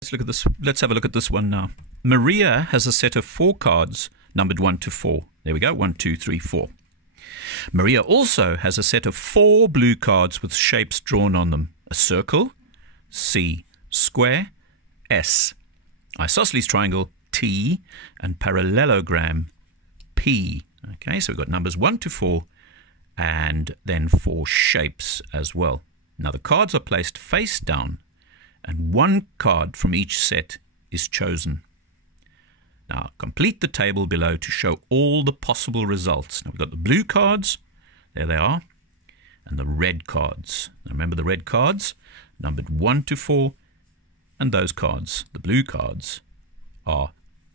Let's look at this. Let's have a look at this one now. Maria has a set of 4 cards numbered 1 to 4. There we go. 1, 2, 3, 4. Maria also has a set of 4 blue cards with shapes drawn on them. A circle, C, square, S, isosceles triangle, T, and parallelogram, P. Okay, so we've got numbers 1 to 4 and then 4 shapes as well. Now the cards are placed face down and 1 card from each set is chosen. Now complete the table below to show all the possible results. Now we've got the blue cards, there they are, and the red cards. Now remember the red cards, numbered 1 to 4, and those cards, the blue cards, are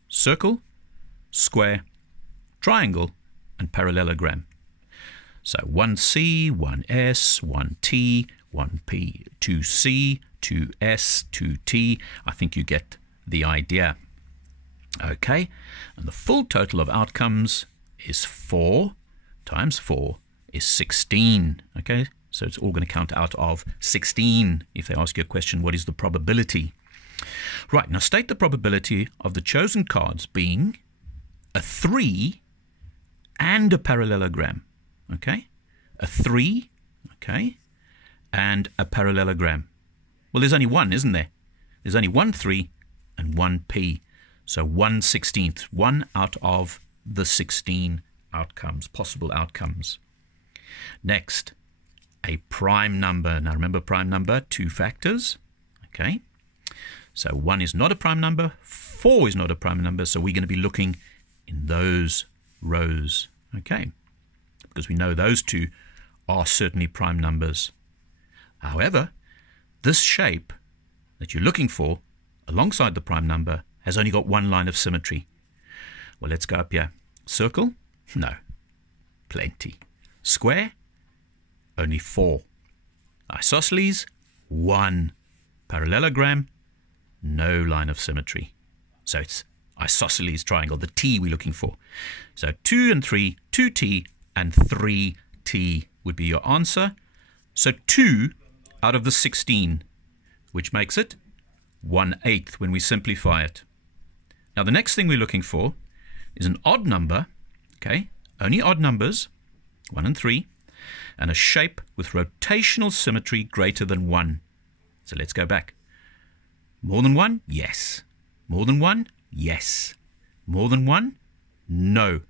circle, square, triangle, and parallelogram. So 1C, 1S, 1T, 1P, 2C, 2S, 2T. I think you get the idea. Okay, and the full total of outcomes is 4 times 4 is 16. Okay, so it's all going to count out of 16. If they ask you a question, what is the probability? Right, now state the probability of the chosen cards being a 3 and a parallelogram. Okay, a 3, okay, and a parallelogram. Well, there's only one, isn't there? There's only 1 3 and 1 P. So 1/16, 1 out of the 16 outcomes, possible outcomes. Next, a prime number. Now remember prime number, 2 factors. Okay, so 1 is not a prime number, 4 is not a prime number, so we're going to be looking in those rows. Okay, because we know those 2 are certainly prime numbers. However, this shape that you're looking for alongside the prime number has only got 1 line of symmetry. Well, let's go up here. Circle? No. Plenty. Square? Only 4. Isosceles? 1. Parallelogram? No line of symmetry. So it's isosceles triangle, the T we're looking for. So 2 and 3, 2T and 3T would be your answer. So 2 out of the 16, which makes it 1/8 when we simplify it. Now the next thing we're looking for is an odd number, okay, only odd numbers, 1 and 3, and a shape with rotational symmetry greater than 1. So let's go back. More than 1? Yes. More than 1? Yes. More than 1? No.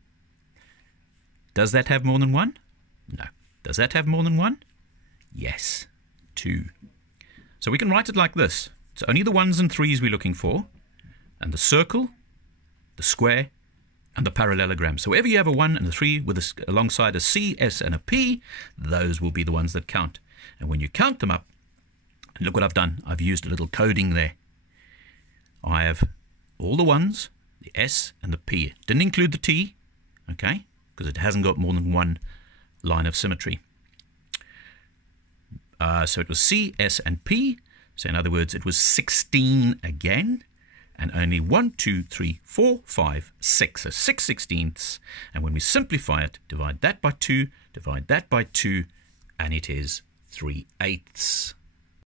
Does that have more than 1? No. Does that have more than 1? Yes. 2. So we can write it like this. It's only the 1s and 3s we're looking for, and the circle, the square, and the parallelogram. So wherever you have a 1 and a 3 with alongside a C, S, and a P, those will be the ones that count. And when you count them up, and look what I've done. I've used a little coding there. I have all the 1s, the S, and the P. Didn't include the T, okay, because it hasn't got more than 1 line of symmetry. So it was C, S, and P. So in other words, it was 16 again, and only 1, 2, 3, 4, 5, 6. So 6/16. And when we simplify it, divide that by 2, divide that by 2, and it is 3/8.